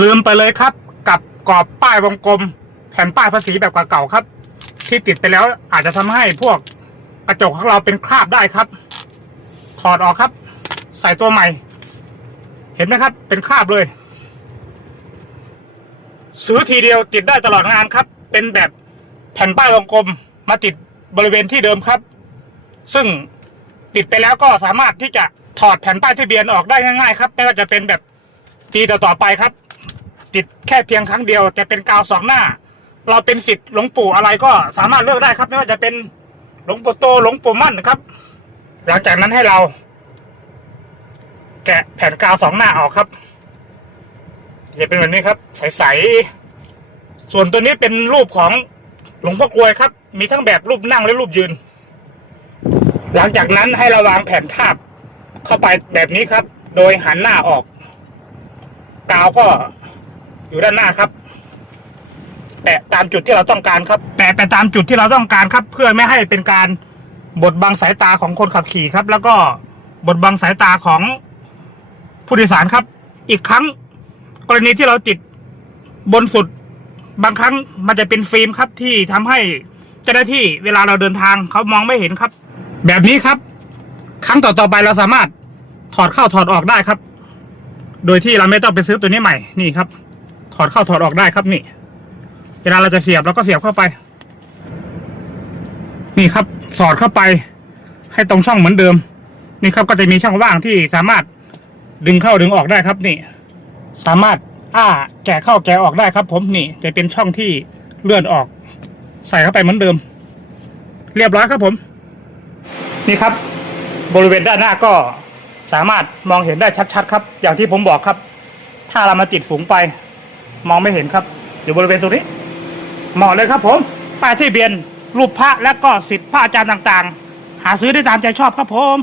ลืมไปเลยครับ กับกรอบป้ายวงกลม แผ่นป้ายภาษีแบบเก่าๆครับ ที่ติดไปแล้วอาจจะทำให้พวกกระจกของเราเป็นคราบได้ครับ ถอดออกครับ ใส่ตัวใหม่ เห็นไหมครับ เป็นคราบเลย ซื้อทีเดียวติดได้ตลอดงานครับ เป็นแบบแผ่นป้ายวงกลม มาติดบริเวณที่เดิมครับ ซึ่งติดไปแล้วก็สามารถที่จะถอดแผ่นป้ายทะเบียนออกได้ง่ายๆครับไม่ว่าจะเป็นแบบปีต่อๆไปครับ ติดแค่เพียงครั้งเดียวจะเป็นกาวสองหน้า เราเป็นสิทธิ์หลวงปู่อะไรก็สามารถเลือกได้ครับ ไม่ว่าจะเป็นหลวงปู่โตหลวงปู่มั่นนะครับ หลังจากนั้นให้เรา แกะแผ่นกาวสองหน้าออกครับจะเป็นแบบนี้ครับ ใสๆส่วนตัวนี้เป็นรูปของหลวงพ่อกลวยครับ มีทั้งแบบรูปนั่งและรูปยืน หลังจากนั้นให้เราวางแผ่นทาบเข้าไปแบบนี้ครับ โดยหันหน้าออก กาวก็ อยู่ด้านหน้าครับ แปะตามจุดที่เราต้องการครับ แปะไปตามจุดที่เราต้องการครับ เพื่อไม่ให้เป็นการบดบังสายตาของคนขับขี่ครับ แล้วก็บดบังสายตาของผู้โดยสารครับ อีกครั้ง กรณีที่เราติดบนสุดบางครั้งมันจะเป็นฟิล์มครับที่ทำให้เจ้าหน้าที่เวลาเราเดินทางเขามองไม่เห็นครับ แบบนี้ครับ ครั้งต่อๆไปเราสามารถถอดเข้าถอดออกได้ครับ โดยที่เราไม่ต้องไปซื้อตัวนี้ใหม่นี่ครับ ถอดเข้าถอดออกได้ครับนี่ เวลาเราจะเสียบเราก็เสียบเข้าไป นี่ครับ สอดเข้าไป ให้ตรงช่องเหมือนเดิม นี่ครับก็จะมีช่องว่างที่สามารถดึงเข้าดึงออกได้ครับนี่ สามารถอ้าแกะเข้าแกะออกได้ครับ ผมนี่ จะเป็นช่องที่เลื่อนออก ใส่เข้าไปเหมือนเดิม เรียบร้อยครับผม นี่ครับ บริเวณด้านหน้าก็สามารถมองเห็นได้ชัดๆ ครับ อย่างที่ผมบอกครับ ถ้าเรามาติดฝูงไป มองไม่เห็นครับ อยู่บริเวณตรงนี้ เหมาะเลยครับผม ป้ายที่เบียนรูปพระและก็สิทธิ์พระอาจารย์ต่างๆ หาซื้อได้ตามใจชอบครับผม